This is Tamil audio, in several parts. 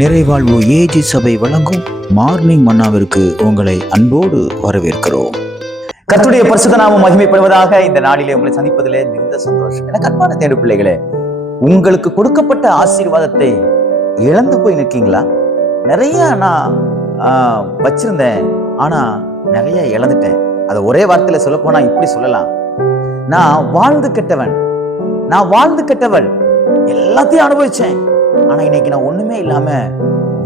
நிறைவாழ்வு ஏஜி சபை வழங்கும் மார்னிங் மன்னாவிற்கு உங்களை அன்போடு வரவேற்கிறோம். கர்த்தருடைய பரிசுத்த நாமம் மகிமைப்படுவதாக. இந்த நாளிலே உங்களை சந்திப்பதிலே மிகுந்த சந்தோஷம். எனக்கு அன்பான தேடு பிள்ளைகளே, உங்களுக்கு கொடுக்கப்பட்ட ஆசீர்வாதத்தை இழந்து போய் நிற்கீங்களா? நிறைய நான் வச்சிருந்தேன், ஆனா நிறைய இழந்துட்டேன். அதை ஒரே வார்த்தையில சொல்ல போனா இப்படி சொல்லலாம், நான் வாழ்ந்து கெட்டவள், எல்லாத்தையும் அனுபவிச்சேன். ஆனா இன்னைக்கு நான் ஒண்ணுமே இல்லாம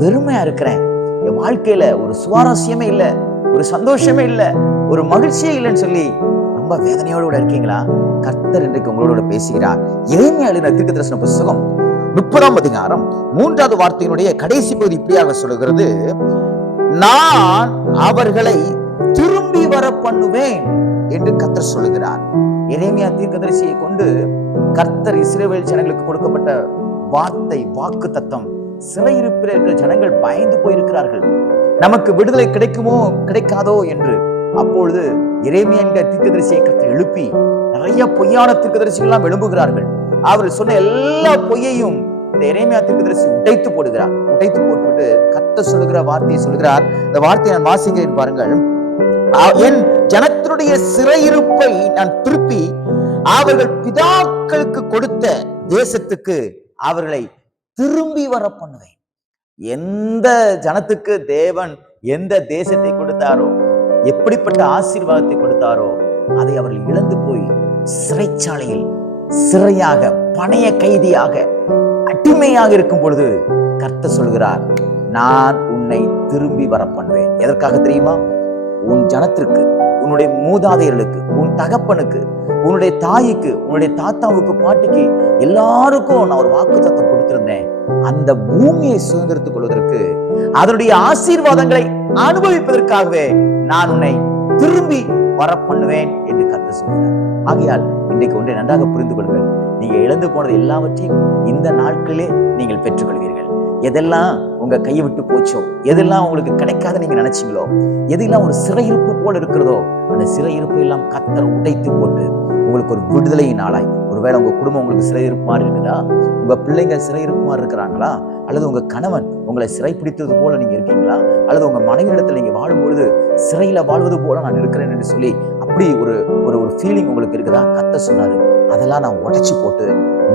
வெறுமையா இருக்கிறேன். என் வாழ்க்கையில ஒரு சுவாரஸ்யமே இல்லை, ஒரு சந்தோஷமே இல்லை, ஒரு மகிழ்ச்சியே இல்லைன்னு சொல்லி ரொம்ப வேதனையோடு கூட இருக்கீங்களா? கர்த்தர் இன்றைக்கு உங்களோட பேசுகிறார். எரேமியா எழுதின தீர்க்கதரிசன புத்தகம் 30ஆம் அதிகாரம் 3வது வார்த்தையினுடைய கடைசி பகுதி இப்படியாக சொல்லுகிறது, நான் அவர்களை திரும்பி வர பண்ணுவேன் என்று கர்த்தர் சொல்லுகிறார். எரேமியா தீர்க்கதரிசியை கொண்டு கர்த்தர் இஸ்ரவேல் ஜனங்களுக்கு கொடுக்கப்பட்ட வார்த்தை, வாக்கு தத்தம். சிறையிருப்பில் இருக்கிற ஜனங்கள் பயந்து போயிருக்கிறார்கள், நமக்கு விடுதலை கிடைக்குமோ கிடைக்காதோ என்று. அப்பொழுது எரேமியா என்கிற தீர்க்கதரிசியை கர்த்தர் எழுப்பி நிறைய பொய்யான தீர்க்கதரிசிகள் எல்லாம் எழும்புகிறார்கள். அவர் சொன்ன எல்லா பொய்யையும் இந்த எரேமியா தீர்க்கதரிசி உடைத்து போடுகிறார். உடைத்து போட்டுவிட்டு கர்த்தர் சொல்லுகிற வார்த்தையை சொல்லுகிறார். இந்த வார்த்தையை நான் வாசிக்கிறேன் பாருங்கள். என் ஜனத்தினுடைய சிறையிருப்பை நான் திருப்பி அவர்கள் பிதாக்களுக்கு கொடுத்த தேசத்துக்கு அவர்களை திரும்பி வர பண்ணுவேன். எந்த ஜனத்துக்கு தேவன் எந்த தேசத்தை கொடுத்தாரோ, எப்படிப்பட்ட ஆசீர்வாதத்தை கொடுத்தாரோ, அதை அவர்கள் இழந்து போய் சிறைச்சாலையில் சிறையாக, பணைய கைதியாக, அடிமையாக இருக்கும் பொழுது கர்த்தர் சொல்கிறார், நான் உன்னை திரும்பி வர பண்ணுவேன். எதற்காக தெரியுமா? உன் ஜனத்திற்கு, உன்னுடைய மூதாதையர்களுக்கு, உன் தகப்பனுக்கு, உன்னுடைய தாய்க்கு, உன்னுடைய தாத்தாவுக்கு, பாட்டிக்கு, எல்லாருக்கும் நான் ஒரு வாக்கு தத்தம் கொடுத்திருந்தேன். அந்த பூமியை சுதந்திரத்துக் கொள்வதற்கு, அதனுடைய ஆசீர்வாதங்களை அனுபவிப்பதற்காகவே நான் உன்னை திரும்பி வர பண்ணுவேன் என்று கர்த்தர் சொல்கிறார். ஆகையால் இன்றைக்கு ஒன்றை நன்றாக புரிந்து கொள்ளுங்கள். நீங்க இழந்து போனது எல்லாவற்றையும் இந்த நாட்களிலே நீங்கள் பெற்றுக்கொள்வீர்கள். எதெல்லாம் உங்க கையை விட்டு போச்சோ, எதெல்லாம் உங்களுக்கு கிடைக்காத நீங்க நினைச்சீங்களோ, எதெல்லாம் ஒரு சிறையிருப்பு போல இருக்கிறதோ, அந்த சிறையிருப்பு எல்லாம் கர்த்தர் உடைத்து போட்டு உங்களுக்கு ஒரு விடுதலையின் ஆளாய். ஒருவேளை உங்க குடும்பம் உங்களுக்கு சிறையிருப்பு மாதிரி இருக்குதா? உங்க பிள்ளைங்க சிறையிருப்பு மாதிரி இருக்கிறாங்களா? அல்லது உங்க கணவன் உங்களை சிறை பிடித்தது போல நீங்க இருக்கீங்களா? அல்லது உங்க மனைவியிடத்துல நீங்க வாழும்பொழுது சிறையில வாழ்வது போல நான் இருக்கிறேன் என்று சொல்லி அப்படி ஒரு ஒரு ஃபீலிங் உங்களுக்கு இருக்குதா? கர்த்தர் சொன்னாரு, அதெல்லாம் நான் உடைச்சு போட்டு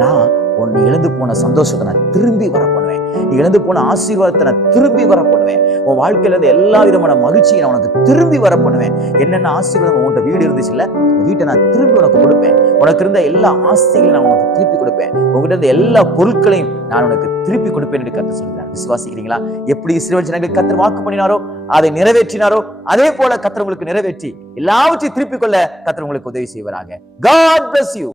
நான் உன்னை இழந்து போன சந்தோஷத்தை நான் திரும்பி வர பண்ணுவேன். நீ இழந்து போன ஆசீர்வாதத்தை நான் திரும்பி வர பண்ணுவேன். உன் வாழ்க்கையில இருந்து எல்லா விதமான மகிழ்ச்சியை நான் உனக்கு திரும்பி வர பண்ணுவேன். என்னென்ன ஆசீர்வாதம் உன்கிட்ட வீடு இருந்துச்சுல்ல, வீட்டை நான் திரும்பி உனக்கு கொடுப்பேன். உனக்கு இருந்த எல்லா ஆசைகளையும் நான் உனக்கு திருப்பி கொடுப்பேன். உங்ககிட்ட இருந்த எல்லா பொருட்களையும் நான் உனக்கு திருப்பி கொடுப்பேன் என்று கர்த்தர் சொல்கிறார். விசுவாசிக்கிறீங்களா? எப்படி இஸ்ரவேல் ஜனங்களுக்கு கர்த்தர் வாக்கு பண்ணினாரோ, அதை நிறைவேற்றினாரோ, அதே போல கர்த்தர் உங்களுக்கு நிறைவேற்றி எல்லாவற்றையும் திருப்பிக் கொள்ள கர்த்தர் உங்களுக்கு உதவி செய்வாராக. God bless you.